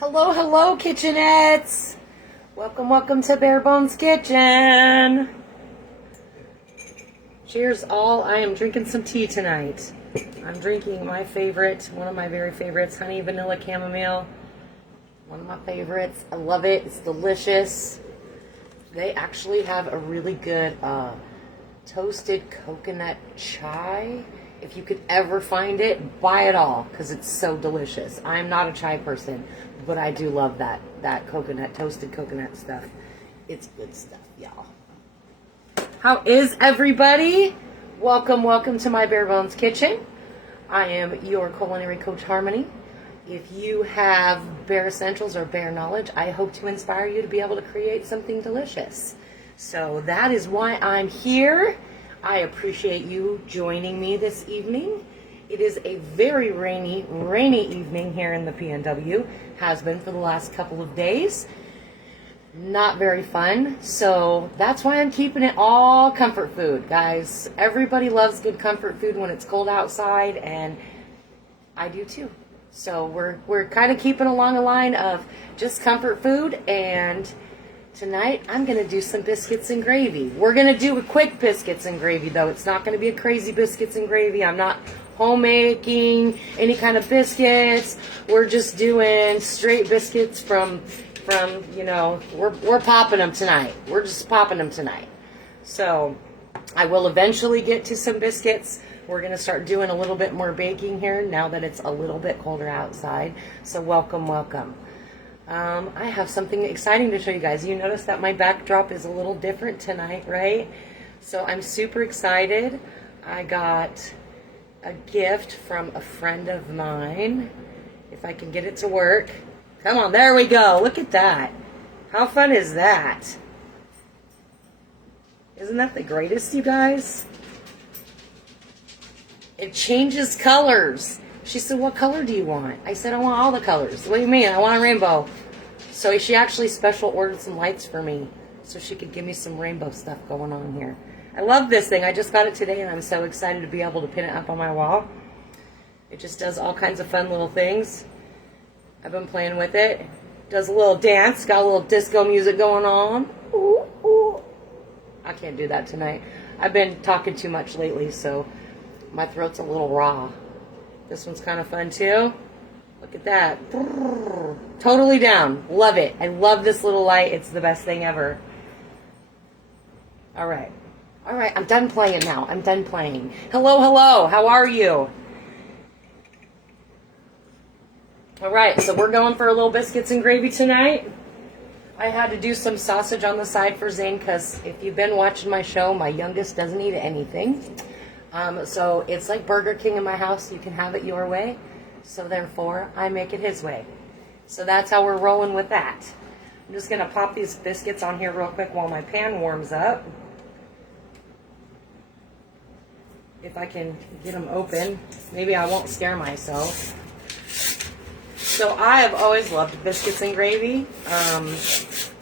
Hello, hello, kitchenettes. Welcome to Bare Bones Kitchen. Cheers, all. I am drinking some tea tonight. I'm drinking my favorite, one of my very favorites, honey vanilla chamomile. One of my favorites. I love it. It's delicious. They actually have a really good toasted coconut chai. If you could ever find it, buy it all because it's so delicious. I'm not a chai person, but I do love that coconut, toasted coconut stuff. It's good stuff, y'all. How is everybody? Welcome to my Bare Bones Kitchen. I am your culinary coach, Harmony. If you have bare essentials or bare knowledge, I hope to inspire you to be able to create something delicious. So that is why I'm here. I appreciate you joining me this evening. It is a very rainy evening here in the PNW. Has been for the last couple of days. Not very fun. So that's why I'm keeping it all comfort food, guys. Everybody loves good comfort food when it's cold outside, and I do too. So we're kind of keeping along a line of just comfort food, and tonight I'm going to do some biscuits and gravy. We're going to do a quick biscuits and gravy, though. It's not going to be a crazy biscuits and gravy. I'm not homemaking any kind of biscuits. We're just doing straight biscuits from you know, we're popping them tonight. We're just popping them tonight. So I will eventually get to some biscuits. We're going to start doing a little bit more baking here now that it's a little bit colder outside. So welcome. I have something exciting to show you guys. You notice that my backdrop is a little different tonight, right? So I'm super excited. I got a gift from a friend of mine. If I can get it to work. Come on, there we go. Look at that. How fun is that? Isn't that the greatest, you guys? It changes colors. She said, what color do you want? I said, I want all the colors. What do you mean? I want a rainbow. So she actually special ordered some lights for me so she could give me some rainbow stuff going on here. I love this thing. I just got it today, and I'm so excited to be able to pin it up on my wall. It just does all kinds of fun little things. I've been playing with it. Does a little dance. Got a little disco music going on. Ooh, ooh. I can't do that tonight. I've been talking too much lately, so my throat's a little raw. This one's kind of fun too. Look at that. Totally down. Love it. I love this little light. It's the best thing ever. All right. I'm done playing now. I'm done playing. Hello. How are you? All right, so we're going for a little biscuits and gravy tonight. I had to do some sausage on the side for Zane because if you've been watching my show, my youngest doesn't eat anything. So it's like Burger King in my house. You can have it your way. So therefore, I make it his way. So that's how we're rolling with that. I'm just going to pop these biscuits on here real quick while my pan warms up. If I can get them open, maybe I won't scare myself. So I have always loved biscuits and gravy.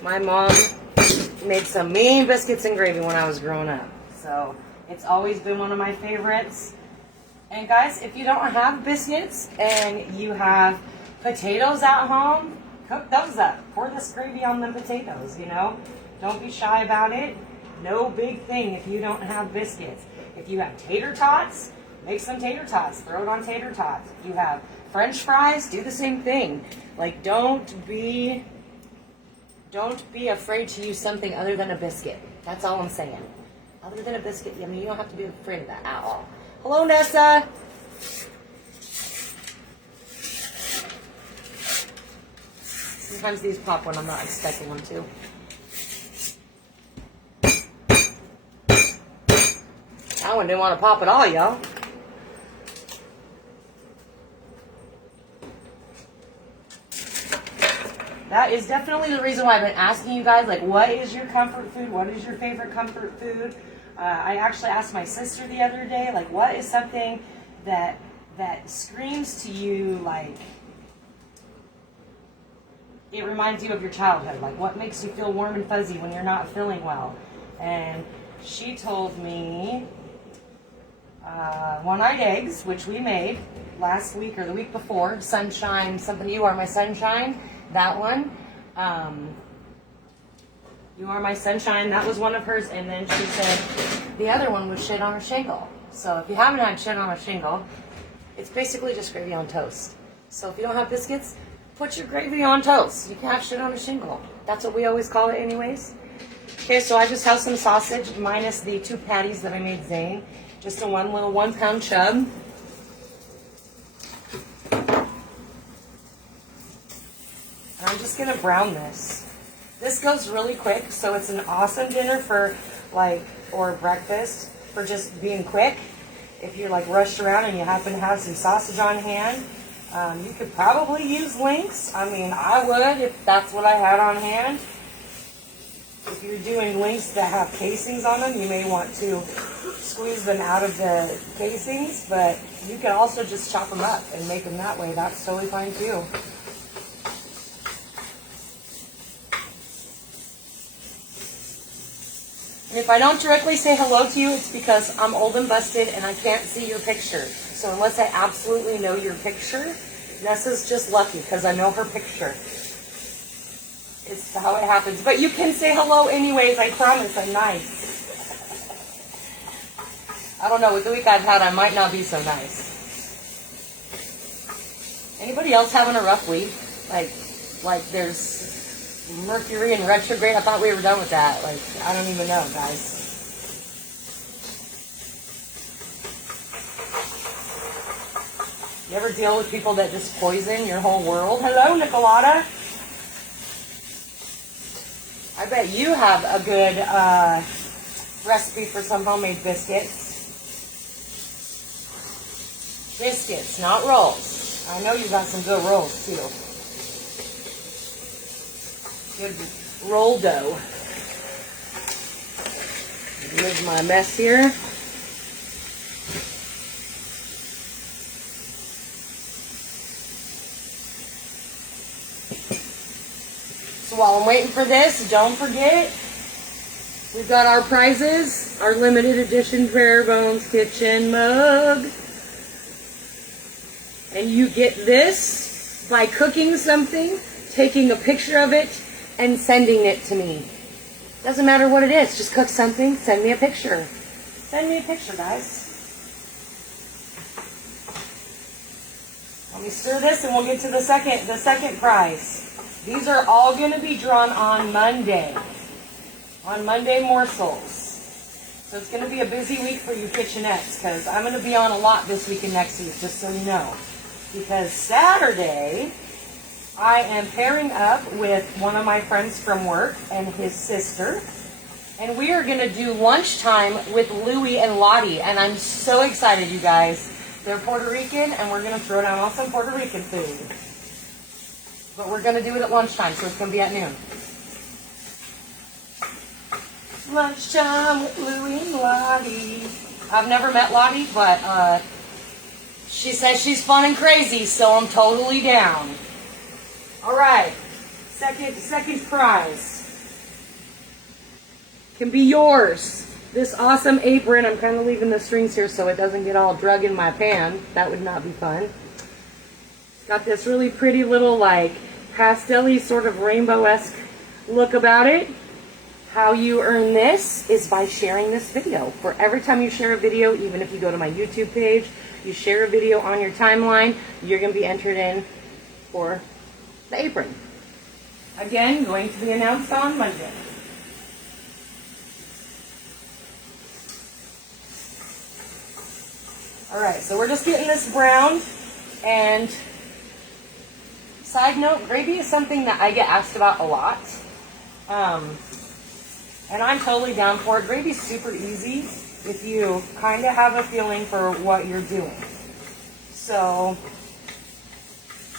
My mom made some mean biscuits and gravy when I was growing up. So it's always been one of my favorites. And guys, if you don't have biscuits and you have potatoes at home, cook those up. Pour this gravy on the potatoes, you know. Don't be shy about it. No big thing if you don't have biscuits. If you have tater tots, make some tater tots. Throw it on tater tots. If you have French fries, do the same thing. Like, don't be afraid to use something other than a biscuit. That's all I'm saying. Other than a biscuit, I mean, you don't have to be afraid of that at all. Hello, Nessa. Sometimes these pop when I'm not expecting them to. That one didn't want to pop at all, y'all. That is definitely the reason why I've been asking you guys, like, what is your comfort food? What is your favorite comfort food? I actually asked my sister the other day, like, what is something that screams to you, like, it reminds you of your childhood? Like, what makes you feel warm and fuzzy when you're not feeling well? And she told me one-eyed eggs, which we made last week or the week before. Sunshine, something, you are my sunshine. That one. You Are My Sunshine. That was one of hers. And then she said the other one was Shit on a Shingle. So if you haven't had Shit on a Shingle, it's basically just gravy on toast. So if you don't have biscuits, put your gravy on toast. You can have shit on a shingle. That's what we always call it anyways. Okay, so I just have some sausage minus the 2 patties that I made Zane. Just a one little 1 pound chub. And I'm just gonna brown this. This goes really quick, so it's an awesome dinner for or breakfast for just being quick. If you're like rushed around and you happen to have some sausage on hand, you could probably use links. I mean, I would if that's what I had on hand. If you're doing links that have casings on them, you may want to squeeze them out of the casings, but you can also just chop them up and make them that way. That's totally fine too. And if I don't directly say hello to you, it's because I'm old and busted and I can't see your picture. So unless I absolutely know your picture, Nessa's just lucky because I know her picture. It's how it happens. But you can say hello anyways, I promise. I'm nice. I don't know, with the week I've had, I might not be so nice. Anybody else having a rough week? Like there's Mercury in retrograde. I thought we were done with that. I don't even know, guys. You ever deal with people that just poison your whole world? Hello, Nicolata. I bet you have a good recipe for some homemade biscuits. Biscuits, not rolls. I know you got some good rolls, too. Good roll dough. Here's my mess here. So while I'm waiting for this, don't forget, we've got our prizes, our limited edition Bare Bones Kitchen mug. And you get this by cooking something, taking a picture of it, and sending it to me. Doesn't matter what it is. Just cook something, send me a picture. Send me a picture, guys. Let me stir this and we'll get to the second prize. These are all going to be drawn on Monday. On Monday morsels. So it's going to be a busy week for you kitchenettes because I'm going to be on a lot this week and next week, just so you know. Because Saturday, I am pairing up with one of my friends from work and his sister. And we are going to do lunchtime with Louie and Lottie. And I'm so excited, you guys. They're Puerto Rican, and we're going to throw down on some Puerto Rican food. But we're going to do it at lunchtime, so it's going to be at noon. Lunchtime with Louie and Lottie. I've never met Lottie, but she says she's fun and crazy, so I'm totally down. All right, second prize can be yours. This awesome apron. I'm kind of leaving the strings here so it doesn't get all drug in my pan. That would not be fun. It's got this really pretty little pastel-y sort of rainbow-esque look about it. How you earn this is by sharing this video. For every time you share a video, even if you go to my YouTube page, you share a video on your timeline, you're going to be entered in for the apron. Again, going to be announced on Monday. Alright, so we're just getting this browned. And side note, gravy is something that I get asked about a lot. And I'm totally down for it. Gravy's super easy if you kind of have a feeling for what you're doing. So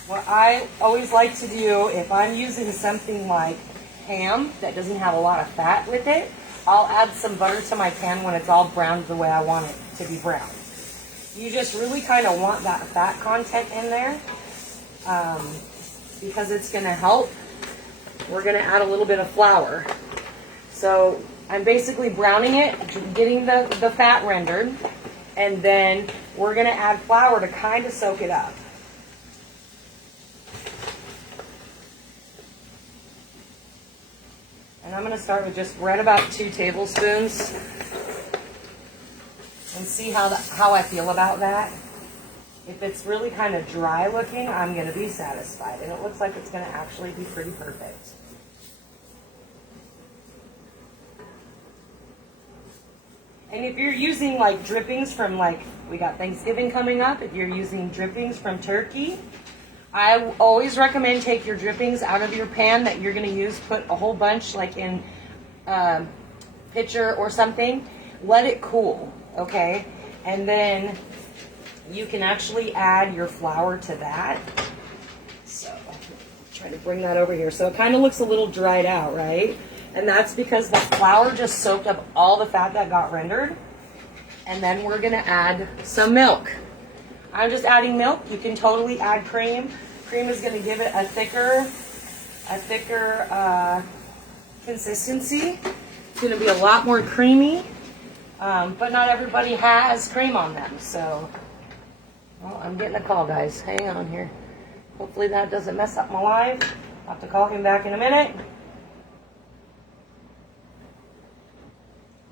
what I always like to do, if I'm using something like ham that doesn't have a lot of fat with it, I'll add some butter to my pan when it's all browned the way I want it to be browned. You just really kind of want that fat content in there because it's going to help. We're going to add a little bit of flour. So I'm basically browning it, getting the fat rendered, and then we're going to add flour to kind of soak it up. And I'm going to start with just right about 2 tablespoons and see how I feel about that. If it's really kind of dry looking, I'm going to be satisfied. And it looks like it's going to actually be pretty perfect. And if you're using like drippings from, like, we got Thanksgiving coming up, if you're using drippings from turkey, I always recommend take your drippings out of your pan that you're going to use, put a whole bunch like in pitcher or something, let it cool, okay? And then you can actually add your flour to that. So, try to bring that over here. So it kind of looks a little dried out, right? And that's because the flour just soaked up all the fat that got rendered. And then we're gonna add some milk. I'm just adding milk. You can totally add cream. Cream is gonna give it a thicker consistency. It's gonna be a lot more creamy, but not everybody has cream on them, so. Well, I'm getting a call, guys. Hang on here. Hopefully that doesn't mess up my live. I'll have to call him back in a minute.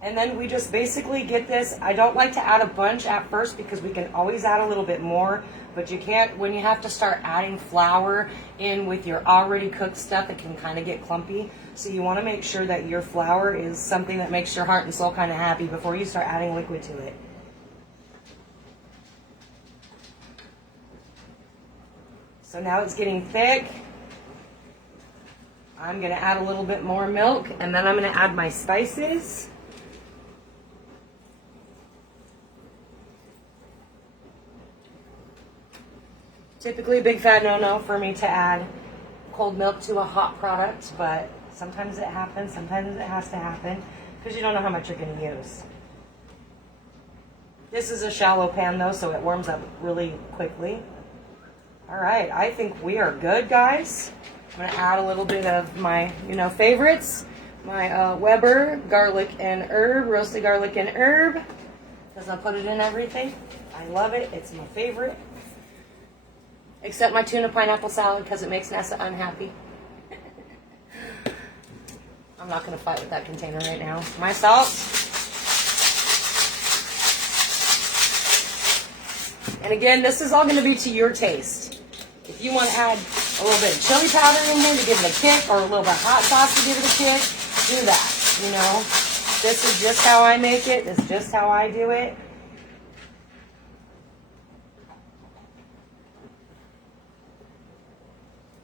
And then we just basically get this. I don't like to add a bunch at first because we can always add a little bit more, but you can't, when you have to start adding flour in with your already cooked stuff, it can kind of get clumpy. So you want to make sure that your flour is something that makes your heart and soul kind of happy before you start adding liquid to it. So now it's getting thick. I'm going to add a little bit more milk, and then I'm going to add my spices. Typically a big fat no-no for me to add cold milk to a hot product, but sometimes it happens, sometimes it has to happen, because you don't know how much you're going to use. This is a shallow pan though, so it warms up really quickly. All right, I think we are good, guys. I'm going to add a little bit of my, favorites. My Weber garlic and herb, roasted garlic and herb, because I put it in everything. I love it. It's my favorite. Except my tuna pineapple salad, because it makes Nessa unhappy. I'm not going to fight with that container right now. My salt. And again, this is all going to be to your taste. If you want to add a little bit of chili powder in here to give it a kick, or a little bit of hot sauce to give it a kick, do that, This is just how I make it. This is just how I do it.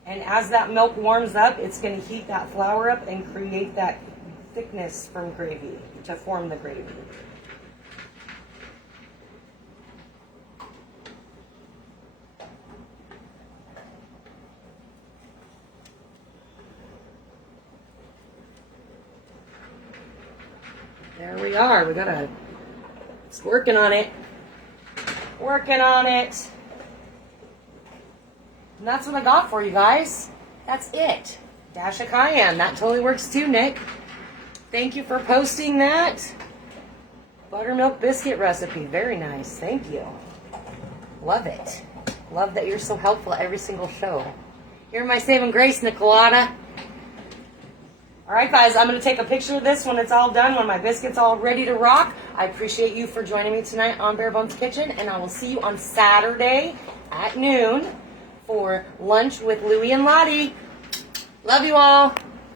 And as that milk warms up, it's going to heat that flour up and create that thickness from gravy, to form the gravy. There we are. It's working on it. Working on it. And that's what I got for you guys. That's it. Dash of cayenne. That totally works too, Nick. Thank you for posting that. Buttermilk biscuit recipe. Very nice. Thank you. Love it. Love that you're so helpful every single show. You're my saving grace, Nicolata. All right, guys, I'm going to take a picture of this when it's all done, when my biscuit's all ready to rock. I appreciate you for joining me tonight on Bare Bones Kitchen, and I will see you on Saturday at noon for lunch with Louie and Lottie. Love you all.